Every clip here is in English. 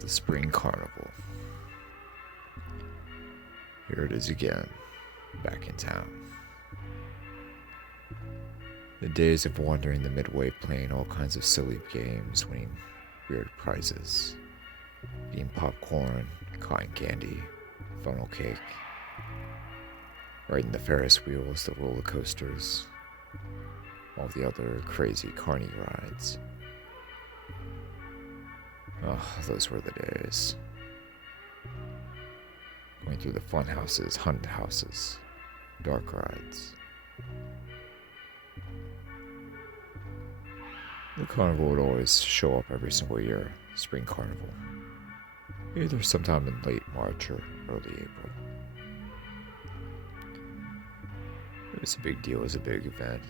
The Spring Carnival. Here it is again, back in town. The days of wandering the Midway playing all kinds of silly games, winning weird prizes, eating popcorn, cotton candy, funnel cake, riding the Ferris wheels, the roller coasters, all the other crazy carny rides. Oh, those were the days. Going through the fun houses, haunted houses, dark rides. The carnival would always show up every single year, Spring Carnival. Either sometime in late March or early April. It was a big deal, it was a big event.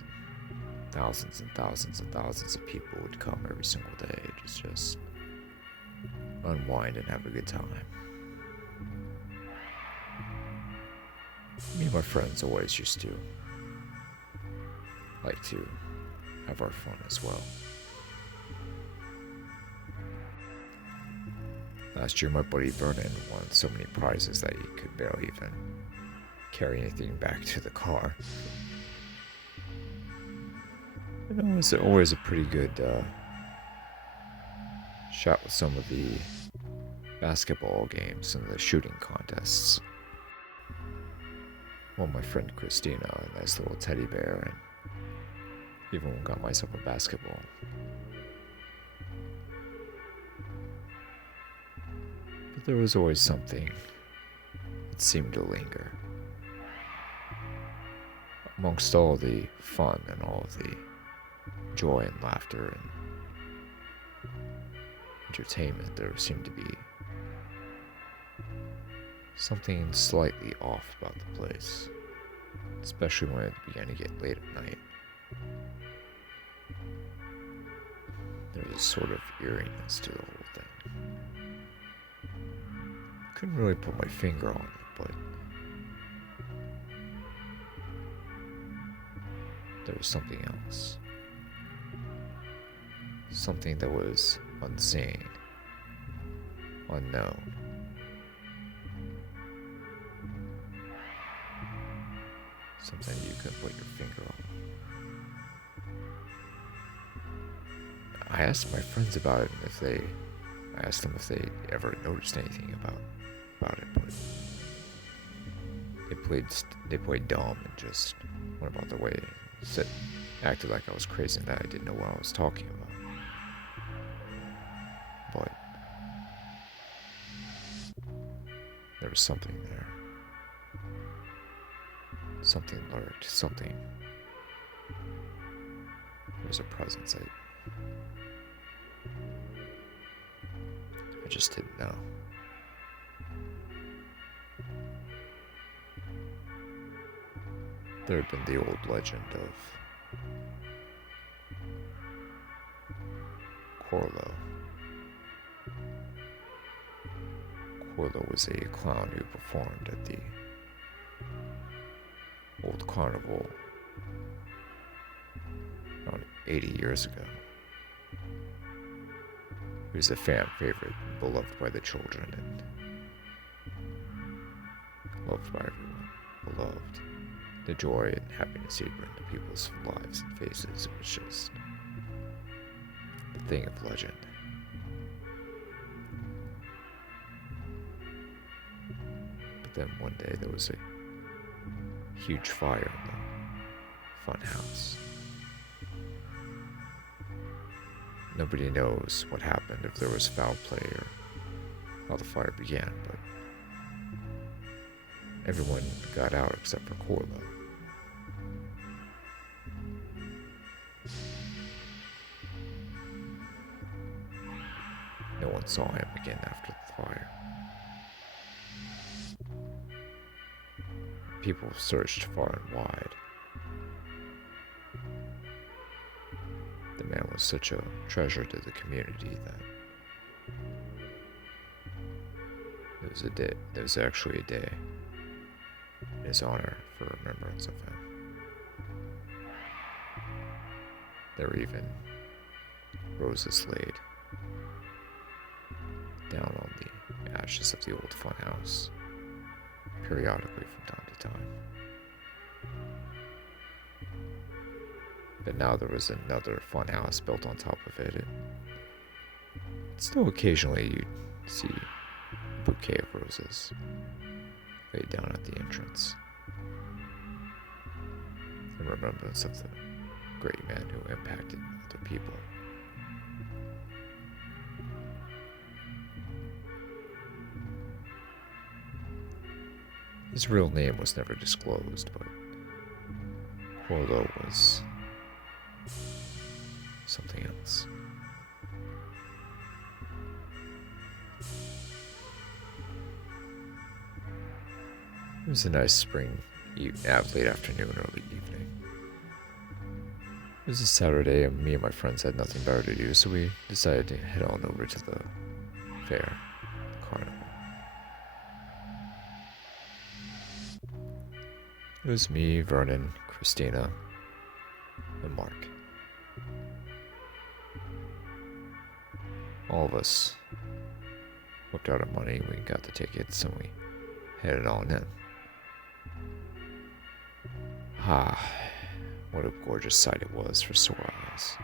Thousands and thousands and thousands of people would come every single day to just unwind and have a good time. Me and my friends always used to like to have our fun as well. Last year, my buddy Vernon won so many prizes that he could barely even carry anything back to the car. It was always a pretty good shot with some of the basketball games and the shooting contests. Well, my friend Christina, a nice little teddy bear, and even got myself a basketball. But there was always something that seemed to linger. Amongst all the fun and all of the joy and laughter and entertainment, there seemed to be something slightly off about the place, especially when it began to get late at night. There was a sort of eeriness to the whole thing. Couldn't really put my finger on it, but there was something else. Something that was unseen, unknown. Something you couldn't put your finger on. I asked my friends about it, and I asked them if they ever noticed anything about it, but they played dumb and just went about their way. Acted like I was crazy and that I didn't know what I was talking about. But there was something there. Something lurked, something. There was a presence. I just didn't know. There had been the old legend of Korlo. Korlo was a clown who performed at the old carnival around 80 years ago. He was a fan favorite, beloved by the children and loved by everyone. Beloved. The joy and happiness he brought into people's lives and faces. It was just a thing of legend. But then one day there was a huge fire in the fun house. Nobody knows what happened, if there was foul play or how the fire began, but everyone got out except for Korlo. No one saw him again after the fire. People searched far and wide. The man was such a treasure to the community that there was actually a day in his honor for remembrance of him. There were even roses laid down on the ashes of the old funhouse, periodically from time to time. But now there was another funhouse built on top of it. And still occasionally you'd see a bouquet of roses laid down at the entrance. In remembrance of the great man who impacted other people. His real name was never disclosed, but Korlo was something else. It was a nice spring late afternoon, early evening. It was a Saturday, and me and my friends had nothing better to do, so we decided to head on over to the fair, the Carnival. It was me, Vernon, Christina, and Mark. All of us whipped out our money, we got the tickets, and we headed on in. What a gorgeous sight it was for sore eyes.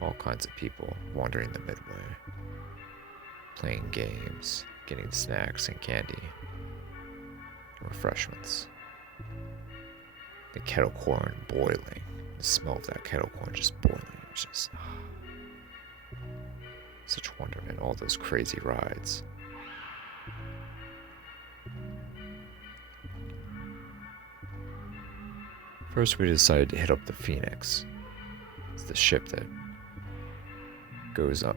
All kinds of people wandering the midway, playing games, getting snacks and candy, refreshments. The kettle corn boiling, the smell of that kettle corn just boiling, it was just such wonderment, all those crazy rides. First, we decided to hit up the Phoenix. It's the ship that goes up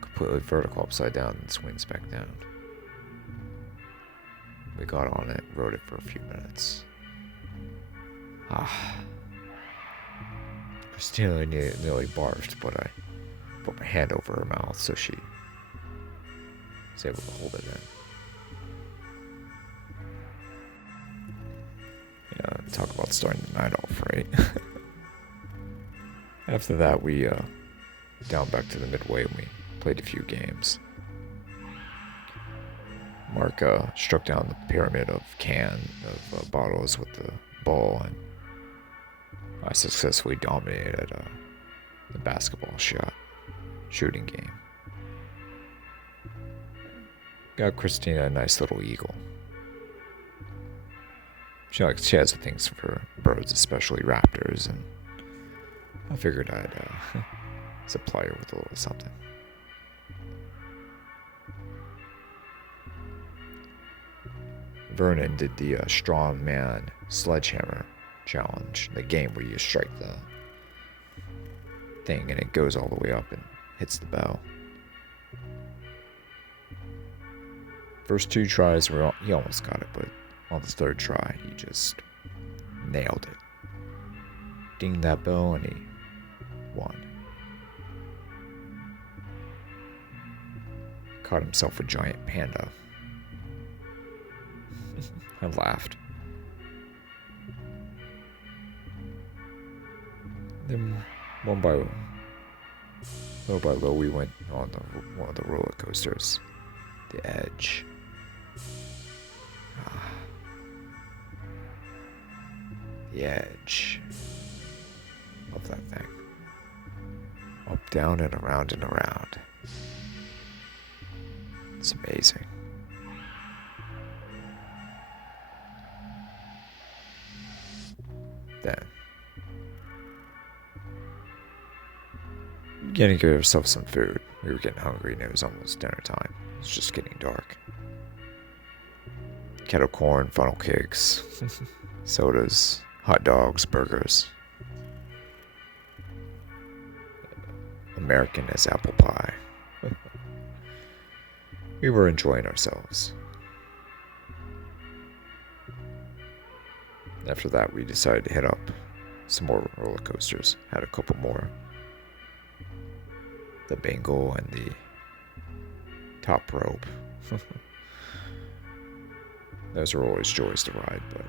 completely vertical upside down and swings back down. We got on it, rode it for a few minutes. Christina nearly barfed, but I put my hand over her mouth so she was able to hold it in. Talk about starting the night off, right? After that, we down back to the midway and we played a few games. Mark struck down the pyramid of bottles with the ball, and I successfully dominated the basketball shooting game. Got Christina a nice little eagle. She has things for birds, especially raptors, and I figured I'd supply her with a little something. Vernon did the strong man sledgehammer challenge, the game where you strike the thing and it goes all the way up and hits the bell. First two tries, he almost got it, but on the third try, he just nailed it. Dinged that bell and he won. Caught himself a giant panda. I laughed. Then little by little, we went on one of the roller coasters, the Edge. The edge of that thing. Up, down, and around and around. It's amazing. Then, getting to give ourselves some food. We were getting hungry and it was almost dinner time. It was just getting dark. Kettle corn, funnel cakes, sodas, hot dogs, burgers. American as apple pie. We were enjoying ourselves. After that, we decided to hit up some more roller coasters. Had a couple more. The Bengal and the top rope. Those are always joys to ride, but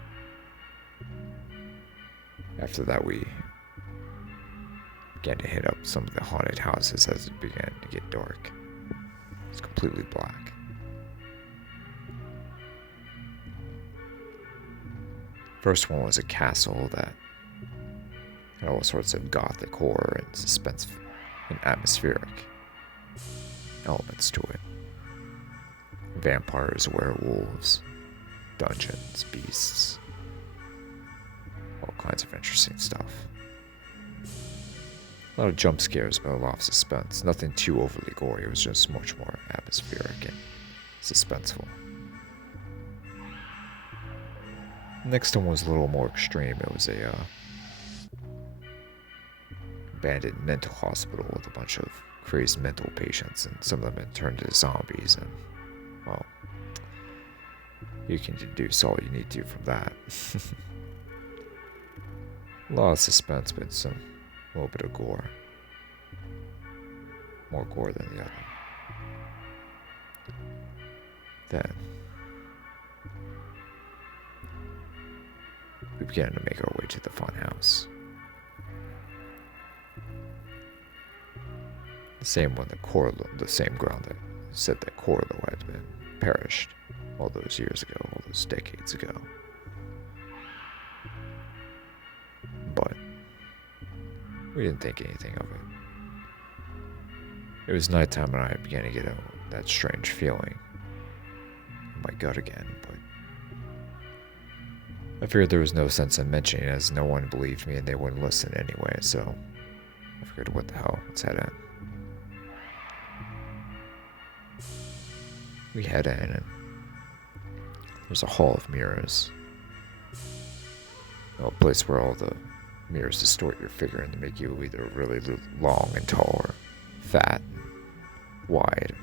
after that we began to hit up some of the haunted houses as it began to get dark. It's completely black. First one was a castle that had all sorts of gothic horror and suspense and atmospheric elements to it. Vampires, werewolves, dungeons, beasts, all kinds of interesting stuff. A lot of jump scares, but a lot of suspense. Nothing too overly gory, it was just much more atmospheric and suspenseful. Next one was a little more extreme. It was a abandoned mental hospital with a bunch of crazed mental patients, and some of them had turned into zombies, and, well, you can deduce all you need to from that. A lot of suspense, but a little bit of gore. More gore than the other. Then, we began to make our way to the fun house. The same one that Korlo, the same ground that said that Korlo had been perished all those years ago, all those decades ago. But we didn't think anything of it. It was nighttime and I began to get that strange feeling in my gut again, but I figured there was no sense in mentioning it as no one believed me and they wouldn't listen anyway, so I figured, what the hell, let's head in. We head in and there's a hall of mirrors. A place where all the mirrors distort your figure and make you either really long and tall or fat and wide.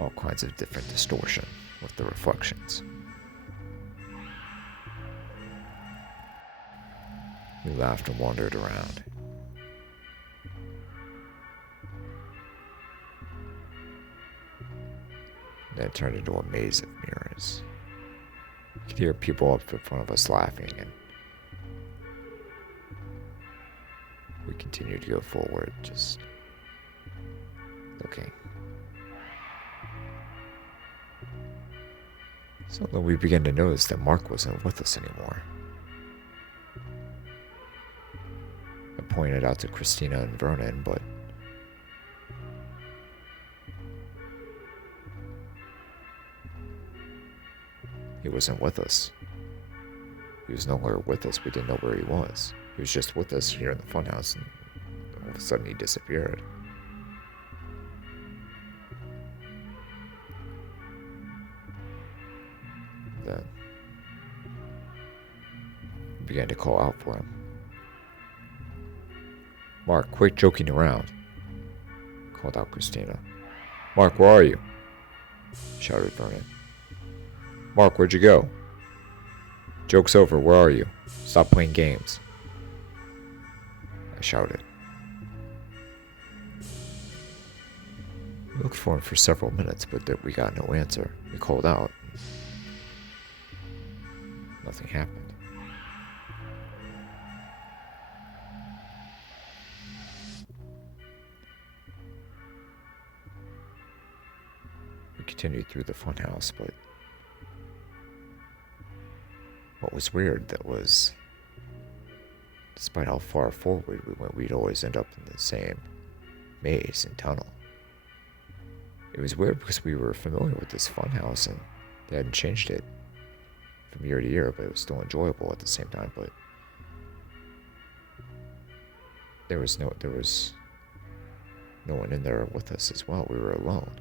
All kinds of different distortion with the reflections. We laughed and wandered around. Then it turned into a maze of mirrors. You could hear people up in front of us laughing, and we continued to go forward, just looking. Suddenly we began to notice that Mark wasn't with us anymore. I pointed out to Christina and Vernon, but he wasn't with us. He was nowhere with us. We didn't know where he was. He was just with us here in the funhouse, and all of a sudden he disappeared. Then we began to call out for him. "Mark, quit joking around," called out Christina. "Mark, where are you?" shouted Vernon. "Mark, where'd you go? Joke's over, where are you? Stop playing games," I shouted. We looked for him for several minutes, but we got no answer. We called out. Nothing happened. We continued through the funhouse, but what was weird that was, despite how far forward we went, we'd always end up in the same maze and tunnel. It was weird because we were familiar with this funhouse and they hadn't changed it from year to year, but it was still enjoyable at the same time. But there was no one in there with us as well. We were alone,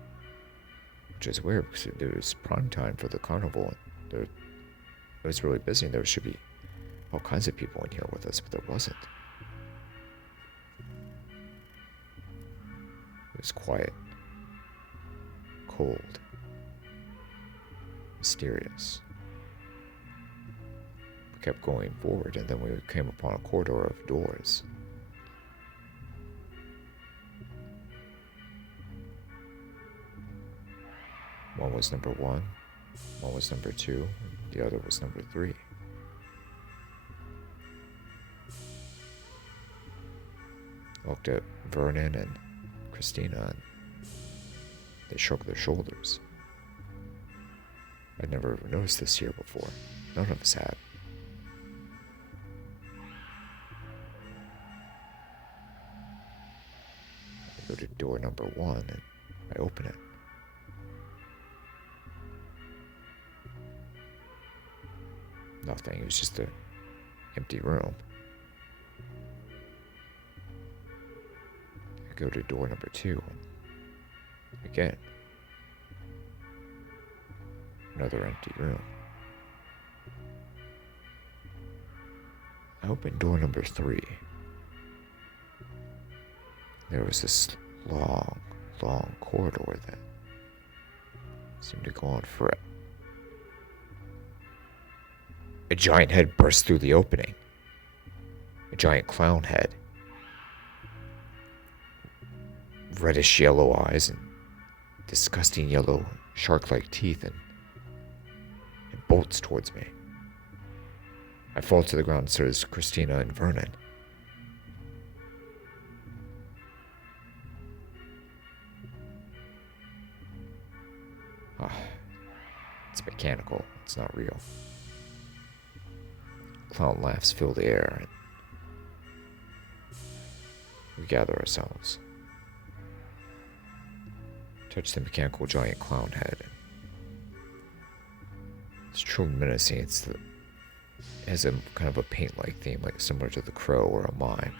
which is weird because it was prime time for the carnival. And it was really busy, and there should be all kinds of people in here with us, but there wasn't. It was quiet, cold, mysterious. We kept going forward, and then we came upon a corridor of doors. One was number 1, one was number 2, the other was number 3. I looked at Vernon and Christina, and They shrug their shoulders. I'd never noticed this here before. None of us had. I go to door number 1 and I open it. Nothing. It was just an empty room. I go to door number 2. Again. Another empty room. I open door number 3. There was this long corridor that seemed to go on forever. A giant head burst through the opening. A giant clown head. Reddish yellow eyes and disgusting yellow shark-like teeth, and it bolts towards me. I fall to the ground, so does Christina and Vernon. It's mechanical. It's not real. Clown laughs fill the air, and we gather ourselves. Touch the mechanical giant clown head. It's truly menacing. It has a kind of a paint-like theme, like similar to the Crow or a mime.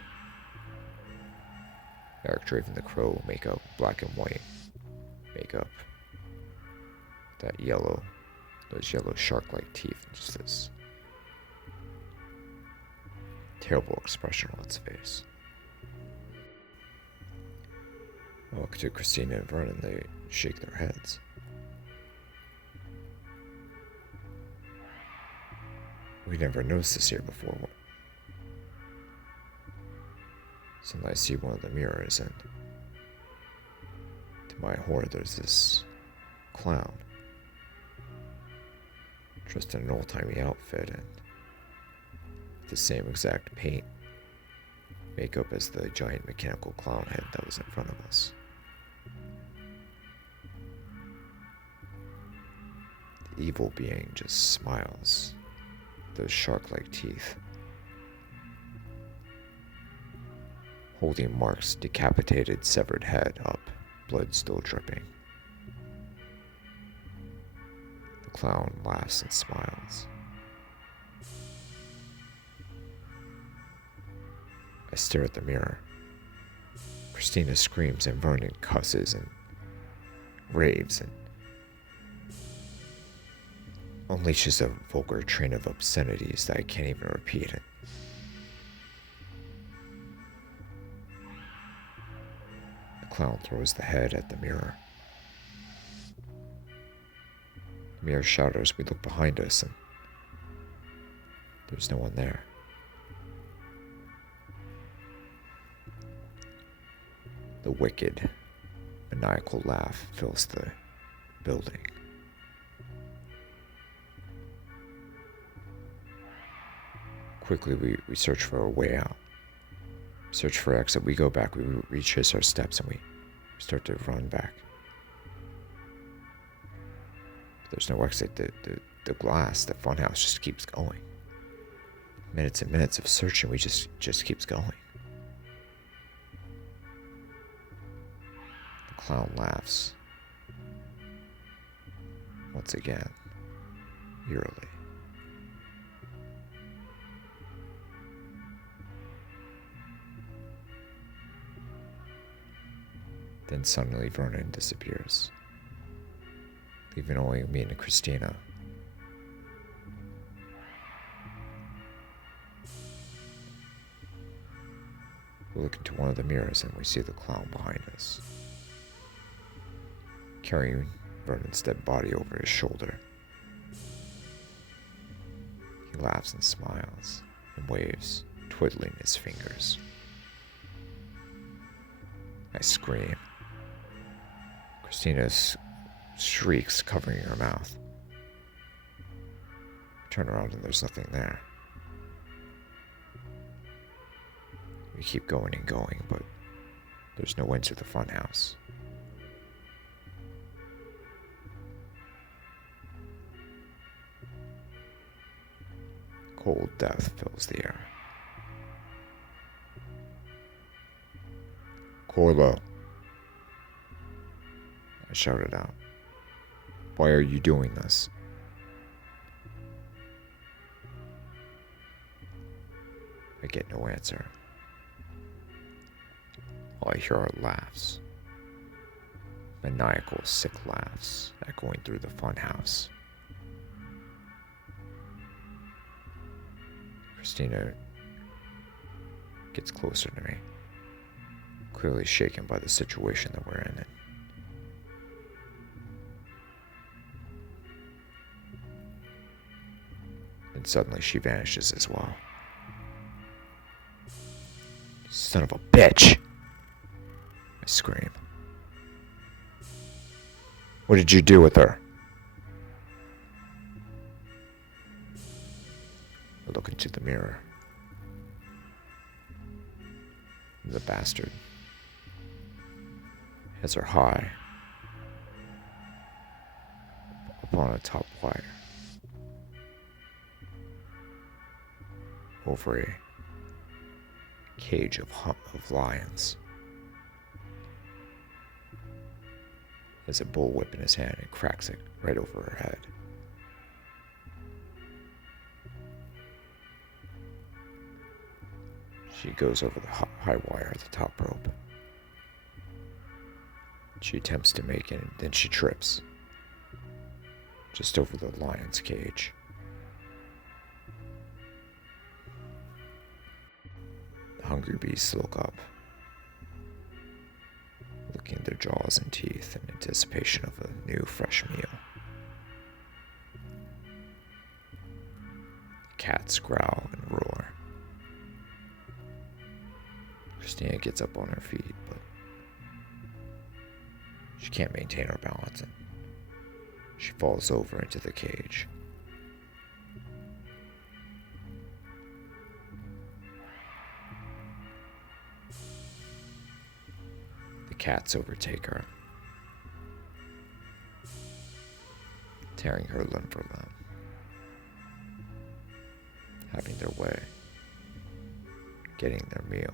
Eric Draven the Crow makeup, black and white makeup. That yellow, those yellow shark-like teeth, and just this terrible expression on its face. I walk to Christina and Vernon. They shake their heads. We never noticed this here before. Suddenly I see one of the mirrors, and to my horror, there's this clown dressed in an old-timey outfit and the same exact paint makeup as the giant mechanical clown head that was in front of us. The evil being just smiles, those shark-like teeth, holding Mark's decapitated, severed head up, blood still dripping. The clown laughs and smiles. I stare at the mirror. Christina screams and Vernon cusses and raves and unleashes a vulgar train of obscenities that I can't even repeat. The clown throws the head at the mirror. The mirror shatters. We look behind us and there's no one there. The wicked, maniacal laugh fills the building. Quickly, we search for a way out. Search for exit. We go back. We retrace our steps and we start to run back. There's no exit. The glass, the funhouse just keeps going. Minutes and minutes of searching. We just keeps going. The clown laughs. Once again. Eerily. Then suddenly Vernon disappears, leaving only me and Christina. We look into one of the mirrors and we see the clown behind us, carrying Vernon's dead body over his shoulder. He laughs and smiles and waves, twiddling his fingers. I scream. Christina shrieks, covering her mouth. I turn around and there's nothing there. We keep going and going, but there's no end to the funhouse. Cold death fills the air. Korlo, I shouted out. Why are you doing this? I get no answer. All I hear are laughs. Maniacal, sick laughs echoing through the funhouse. Christina gets closer to me, clearly shaken by the situation that we're in. And suddenly she vanishes as well. Son of a bitch! I scream. What did you do with her? I look into the mirror. The bastard has her high upon a top wire over a cage of lions. Has a bullwhip in his hand and cracks it right over her head. She goes over the high wire at the top rope. She attempts to make it, and then she trips just over the lion's cage. The hungry beasts look up, looking at their jaws and teeth in anticipation of a new, fresh meal. The cats growl and roar. Christina gets up on her feet, but she can't maintain her balance, and she falls over into the cage. The cats overtake her, tearing her limb for limb, having their way, getting their meal,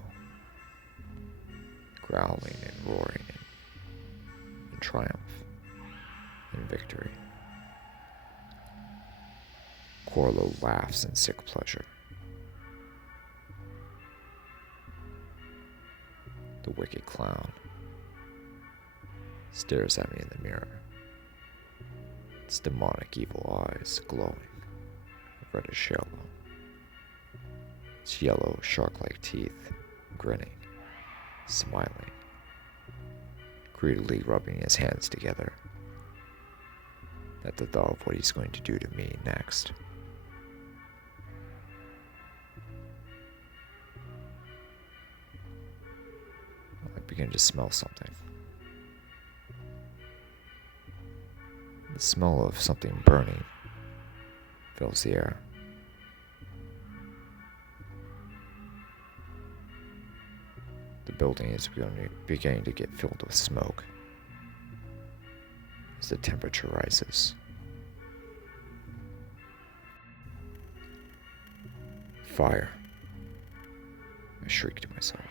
growling and roaring in triumph and victory. Korlo laughs in sick pleasure. The wicked clown stares at me in the mirror, its demonic evil eyes glowing reddish yellow, its yellow shark-like teeth grinning, smiling, greedily rubbing his hands together at the thought of what he's going to do to me next. I begin to smell something. The smell of something burning fills the air. The building is beginning to get filled with smoke as the temperature rises. Fire! I shriek to myself.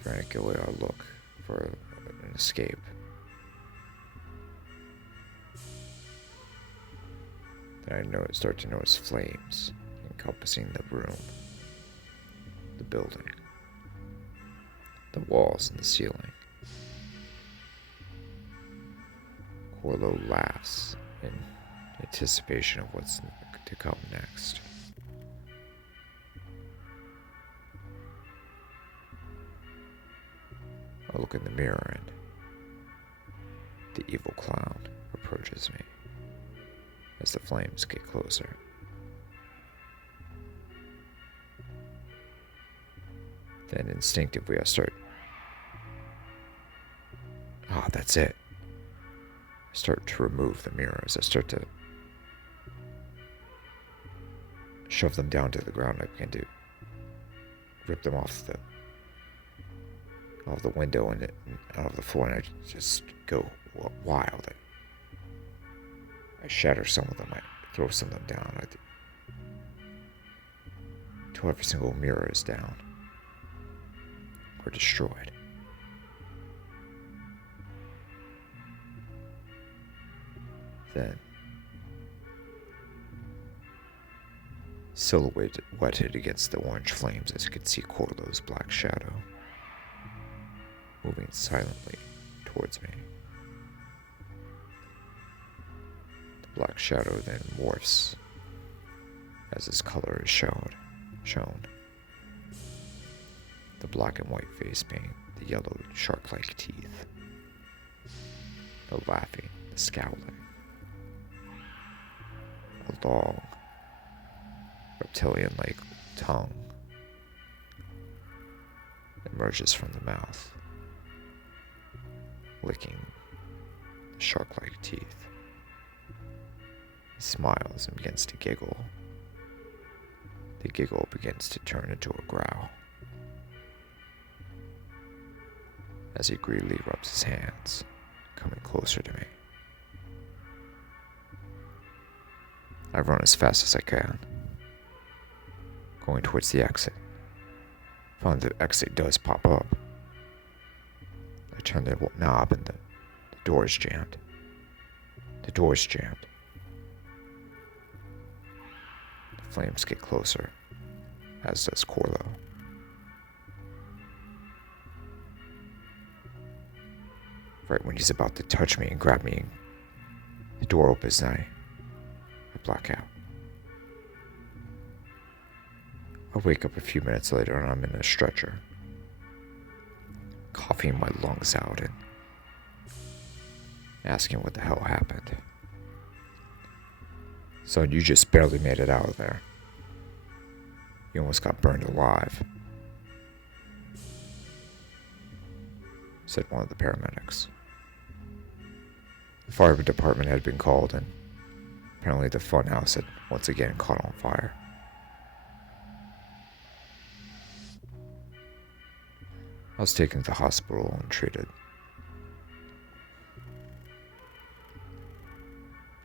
Frantically, I look for an escape. Then I start to notice flames encompassing the room, the building, the walls and the ceiling. Korlo laughs in anticipation of what's to come next. I look in the mirror and the evil clown approaches me as the flames get closer. Then instinctively I start, that's it. I start to remove the mirrors. I start to shove them down to the ground. I begin to rip them off the window and out of the floor, and I just go wild. I shatter some of them. I throw some of them down. till every single mirror is down or destroyed. Then, silhouetted against the orange flames, as you could see Korlo's black shadow moving silently towards me. The black shadow then morphs as its color is shown. The black and white face being the yellow shark-like teeth, the laughing, the scowling, a long reptilian-like tongue emerges from the mouth, licking the shark-like teeth. He smiles and begins to giggle. The giggle begins to turn into a growl as he greedily rubs his hands, coming closer to me. I run as fast as I can, going towards the exit. Find the exit does pop up. I turn the knob and the door is jammed. The door is jammed. The flames get closer, as does Korlo. Right when he's about to touch me and grab me, the door opens and I black out. I wake up a few minutes later and I'm in a stretcher, coughing my lungs out and asking what the hell happened. Son, you just barely made it out of there. You almost got burned alive, said one of the paramedics. The fire department had been called and apparently the funhouse had once again caught on fire. I was taken to the hospital and treated.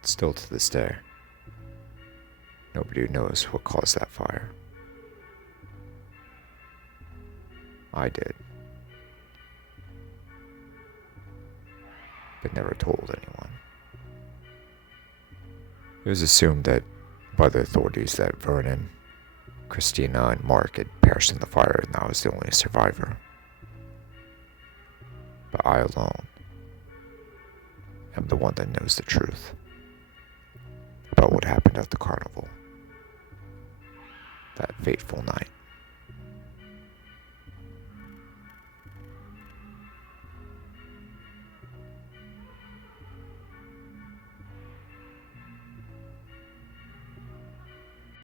Still to this day, nobody knows what caused that fire. I did, but never told anyone. It was assumed that by the authorities that Vernon, Christina, and Mark had perished in the fire and I was the only survivor. But I alone am the one that knows the truth about what happened at the carnival that fateful night.